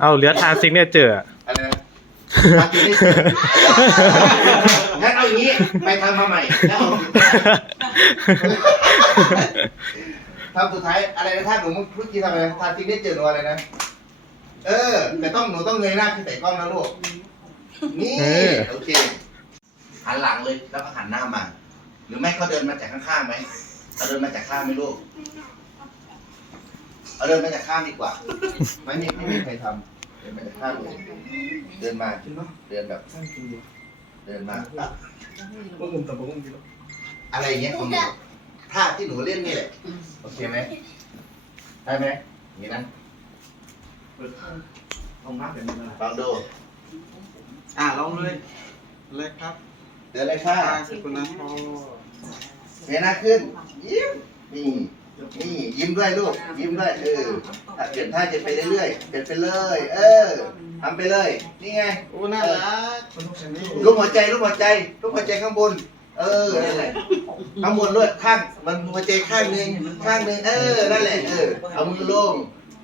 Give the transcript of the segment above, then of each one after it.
เอาเหลือทานซิงเนี่ยเจอร์อะไรนะทำกินไม่เสร็จงั้นเอาอย่างนี้ไปทำมาใหม่แล้วเอาทำสุดท้ายอะไรนะท่านหนูเมื่อกี้ทำอะไรทานจริงได้เจอหนูอะไรนะ เออ แต่ต้องหนูต้องเงยหน้าขึ้นใส่กล้องนะลูก นี่เออโอเค หันหลังเลยแล้วก็หันหน้ามา หรือไม่เขาเดินมาจากข้างๆไหมเขาเดินมาจากข้างไหมลูก เอาเดินมาจากข้างดีกว่า ไม่มีไม่มีใครทำเดินมาจากข้างเลยเดินมาเดินแบบเดินมาพวกผมแต่พวกผมกินอะไรอย่างเงี้ยของหนูท่าที่หนูเล่นนี่แหละโอเคไหมได้ไหมอย่างนี้นะลงมากเป็นยังไงลองดูอะลองเลยเลยครับเดินเลยค่ะอ่าสกุลนะพอเสียหน้าขึ้นยิ้มนี่ นี่ยิ้มด้วยลูก ยิ้มด้วยเออถ้าเปลี่ยนท่าจะไปเรื่อยๆเปลี่ยนไปเลย เออทำไปเลย นี่ไงโอ้น่ารักคนทุกคนนี่ลูกหัวใจลูกหัวใจลูกหัวใจข้างบน เออนั่นแหละข้างบนด้วยข้างมันหัวใจข้างหนึ่งข้างหนึ่งเออนั่นแหละเออเอามือลง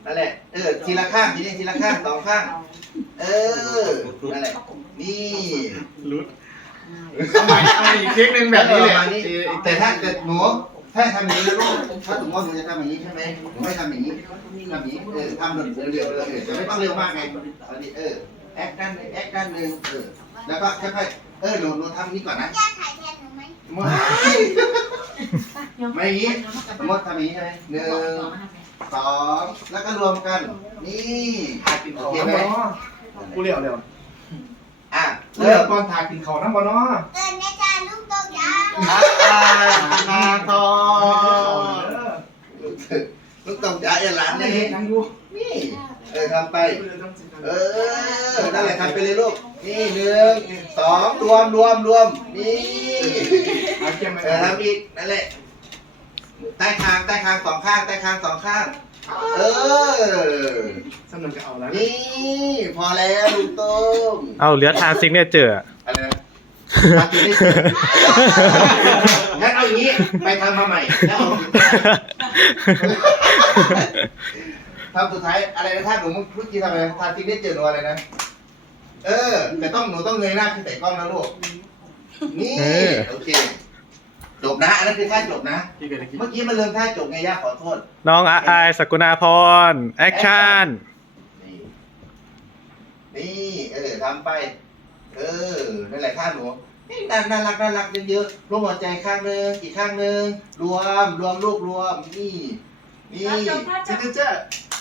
นั่นแหละเออทีละข้างทีนี้ทีละข้างสองข้าง เออนั่นแหละนี่รุดเอาใหม่เอาใหม่อีกคลิปหนึ่งแบบนี้เลยประมาณแต่ถ้าเกิดหนู ถ้าทำอย่างนี้นะลูกถ้าสมมติหนูจะทำอย่างนี้ใช่ไหมหนูไม่ทำอย่างนี้ทำอย่างนี้เออทำเร็วๆเร็วๆเร็วๆแต่ไม่ต้องเร็วมากไงอันนี้เออแอคด้านหนึงแอคด้านหนึ่งเออแล้วก็ค่อยๆเออหนูหนูทำนี้ก่อนนะย่าถ่ายแทนหนูไหมไม่ไม่อย่างนี้สมมติทำอย่างนี้ใช่ไหมหนึ่งสองแล้วก็รวมกัน นี่โอเคไหมกูเลี้ยวเร็วอะเริ่ยวมก่อนถ่ายกินเขาน้ำบ่เนาะเกินแม่จ้าลูกโตยาวอ่า ลูกตองจ่ายหลานนี่นี่ยังอยู่นี่เออทำไป เออนั่นแหละทำไปเลยลูก นี่หนึ่งสองรวมรวมรวมนี่เอาเกมไปเออทำอีกนั่นแหละใต้คางใต้คางสองข้างใต้คางสองข้าง เออสนุกจะเอาแล้วนี่ พอแล้วลุงต้มเอาเหลือทานซิงเนี่ยเจอร์อะไรนะ ทำกินไม่เสร็จงั้นเอาอย่างนี้ ไปทำมาใหม่แล้วเอาทำสุดท้ายอะไรนะท่านหนูเมื่อกี้ทำอะไรทานจริงได้เจอหนูอะไรนะ เออ แต่ต้องหนูต้องเงยหน้าขึ้นใส่กล้องนะลูก นี่เออโอเค จบนะ อันนั้นคือท่าจบนะที่เกิดอะไรขึ้นเมื่อกี้มันเริ่มท่าจบไงย่าขอโทษ น้องอาอายสกุณาพร แอคชั่นนี่นี่ เออทำไป เออ นั่นแหละท่าหนู นี่น่าน่ารักน่ารักเยอะๆรวมหัวใจข้างหนึ่งอีกข้างหนึ่งรวมรวมลูกรวมนี่นี่เจ๊เจ๊เจ๊เอเ